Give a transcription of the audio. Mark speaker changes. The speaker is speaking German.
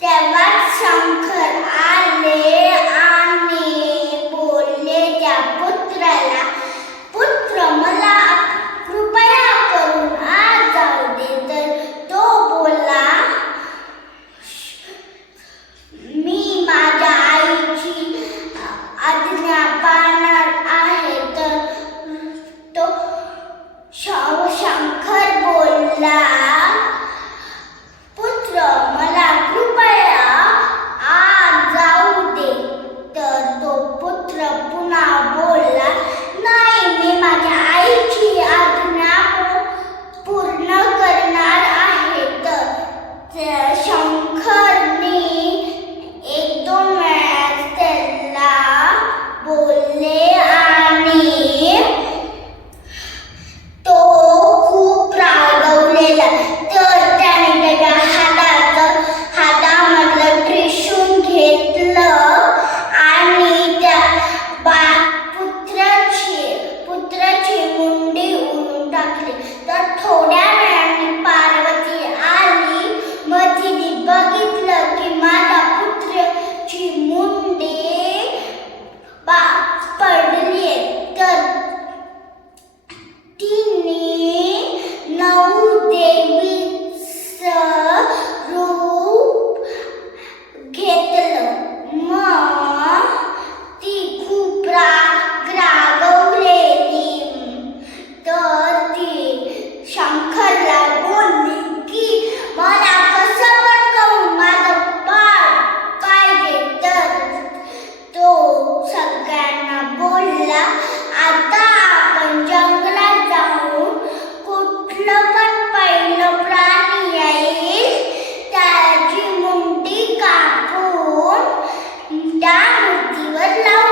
Speaker 1: Der Watzonkel alle Good luck.